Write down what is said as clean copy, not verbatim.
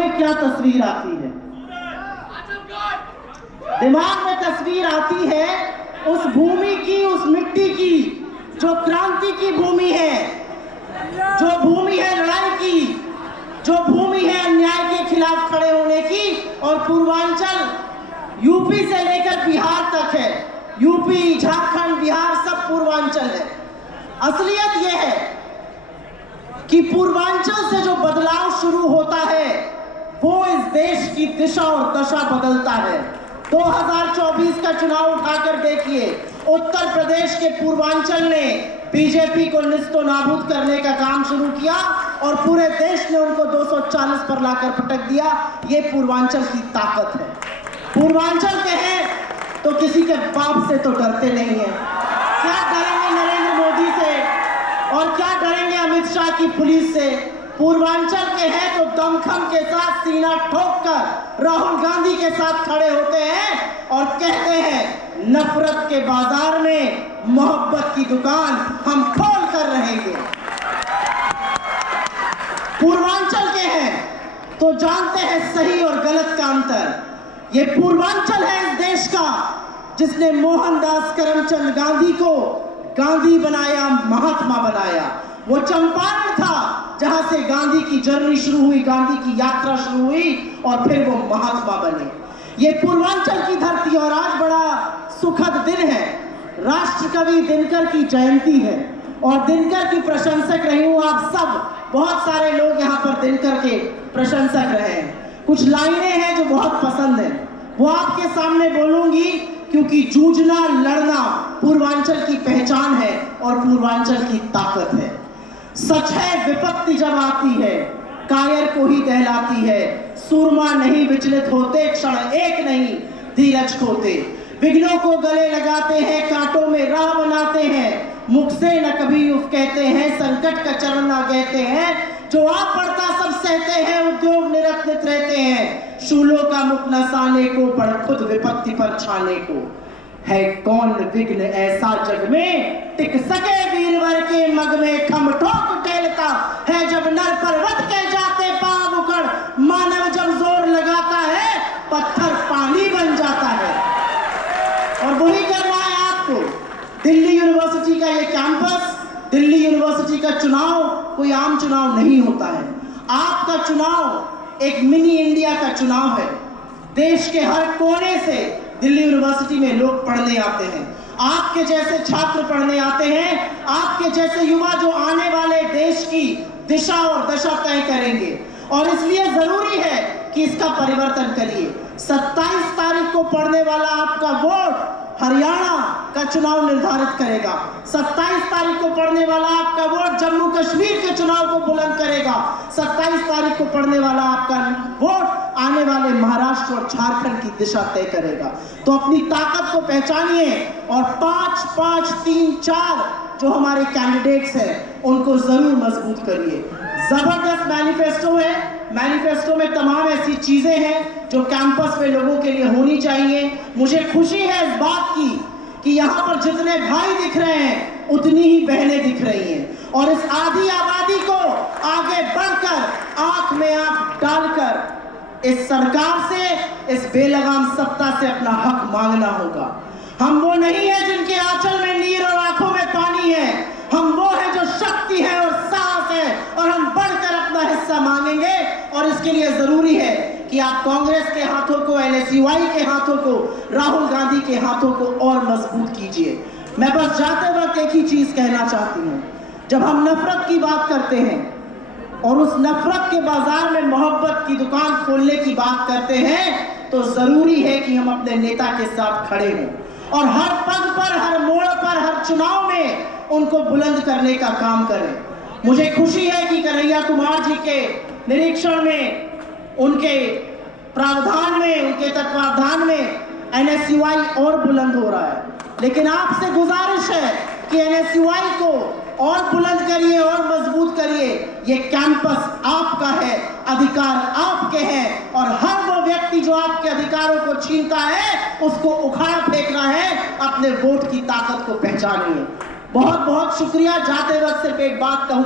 में क्या तस्वीर आती है? दिमाग में तस्वीर आती है उस भूमि की, उस मिट्टी की जो क्रांति की भूमि है, जो भूमि है लड़ाई की, जो भूमि है अन्याय के खिलाफ खड़े होने की। और पूर्वांचल यूपी से लेकर बिहार तक है, यूपी, झारखंड, बिहार सब पूर्वांचल है। असलियत यह है कि पूर्वांचल से जो बदलाव शुरू होता है वो इस देश की दिशा और दशा बदलता है। 2024 का चुनाव उठाकर देखिए, उत्तर प्रदेश के पूर्वांचल ने बीजेपी को निस्तो नाबूद करने का काम शुरू किया और पूरे देश ने उनको 240 पर लाकर पटक दिया। ये पूर्वांचल की ताकत है। पूर्वांचल के हैं तो किसी के बाप से तो डरते नहीं है। क्या डरेंगे नरेंद्र मोदी से और क्या डरेंगे अमित शाह की पुलिस से? पूर्वांचल के हैं तो दमखम के साथ सीना ठोककर राहुल गांधी के साथ खड़े होते हैं और कहते हैं नफरत के बाजार में मोहब्बत की दुकान हम खोल कर रहेंगे। पूर्वांचल के हैं तो जानते हैं सही और गलत का अंतर। ये पूर्वांचल है इस देश का जिसने मोहनदास करमचंद गांधी को गांधी बनाया, महात्मा बनाया। वो चंपारण था जहां से गांधी की जर्नी शुरू हुई, गांधी की यात्रा शुरू हुई और फिर वो महात्मा बने। ये पूर्वांचल की धरती और आज बड़ा सुखद दिन है। राष्ट्र कवि दिनकर की जयंती है और दिनकर की प्रशंसक रही हूं आप सब। बहुत सारे लोग यहाँ पर दिनकर के प्रशंसक रहे हैं। कुछ लाइनें हैं जो बहुत पसंद है, वो आपके सामने बोलूंगी क्योंकि जूझना, लड़ना पूर्वांचल की पहचान है और पूर्वांचल की ताकत है। सच है विपत्ति जब आती है कायर को ही दहलाती है। सूरमा नहीं विचलित होते, क्षण एक नहीं धीरज खोते। विघ्नों को गले लगाते हैं, कांटों में राह बनाते हैं। मुख से न कभी उफ कहते हैं, संकट का चरण ना कहते हैं। जो आप पड़ता सब सहते हैं, उद्योग निरत्नित रहते हैं। शूलों का मुख न साने को, पर खुद विपत्ति पर छाने को। है कौन विघ्न ऐसा जग में, टिक सके वीरवर के मग में। खम ठोक टेलता है जब नर पर्वत के जाते पांव उखड़। मानव जब जोर लगाता है पत्थर पानी बन जाता है। और वही करना है आपको। दिल्ली यूनिवर्सिटी का ये कैंपस, दिल्ली यूनिवर्सिटी का चुनाव कोई आम चुनाव नहीं होता है। आपका चुनाव एक मिनी इंडिया का चुनाव है। देश के हर कोने से दिल्ली यूनिवर्सिटी में लोग पढ़ने आते हैं। आपके जैसे छात्र पढ़ने आते हैं, आपके जैसे युवा जो आने वाले देश की दिशा और दशा तय करेंगे। और इसलिए जरूरी है कि इसका परिवर्तन करिए। 27 तारीख को पढ़ने वाला आपका वोट हरियाणा का चुनाव निर्धारित करेगा। 27 तारीख को पढ़ने वाला आपका वोट जम्मू कश्मीर के चुनाव को बुलंद करेगा। 27 तारीख को पढ़ने वाला आपका वोट आने वाले महाराष्ट्र और झारखंड की दिशा तय करेगा। तो अपनी ताकत को पहचानिए और 5, 5, 3, 4 जो हमारे कैंडिडेट्स हैं उनको जरूर मजबूत करिए। जबरदस्त मैनिफेस्टो है। मैनिफेस्टो में तमाम ऐसी चीजें हैं जो कैंपस में लोगों के लिए होनी चाहिए। मुझे खुशी है इस बात की कि यहाँ पर जितने भाई दिख रहे हैं उतनी ही बहनें दिख रही हैं। और इस आधी आबादी को आगे बढ़कर आंख में आंख डालकर इस सरकार से, इस बेलगाम सत्ता से अपना हक मांगना होगा। हम वो नहीं है जिनके आंचल में नीर और आंखों में पानी है। हम वो है जो शक्ति है और साहस है और हम बढ़कर अपना हिस्सा मांगेंगे। और इसके लिए जरूरी है कि आप कांग्रेस के हाथों को, NSUI के हाथों को, राहुल गांधी के हाथों को और मजबूत कीजिए। मैं बस जाते वक्त एक ही चीज कहना चाहती हूँ। जब हम नफरत की बात करते हैं और उस नफरत के बाजार में मोहब्बत की दुकान खोलने की बात करते हैं तो जरूरी है कि हम अपने नेता के साथ खड़े हों और हर पद पर, हर मोड़ पर, हर चुनाव में उनको बुलंद करने का काम करें। मुझे खुशी है कि कन्हैया कुमार जी के निरीक्षण में, उनके प्रावधान में, उनके तत्वाधान में NSUI और बुलंद हो रहा है। लेकिन आपसे गुजारिश है कि NSUI को और बुलंद करिए और मजबूत करिए। ये कैंपस आपका है, अधिकार आपके हैं और हर वो व्यक्ति जो आपके अधिकारों को छीनता है उसको उखाड़ फेंकना है। अपने वोट की ताकत को पहचानिए। बहुत बहुत शुक्रिया। जाते वक्त सिर्फ एक बात कहूँ।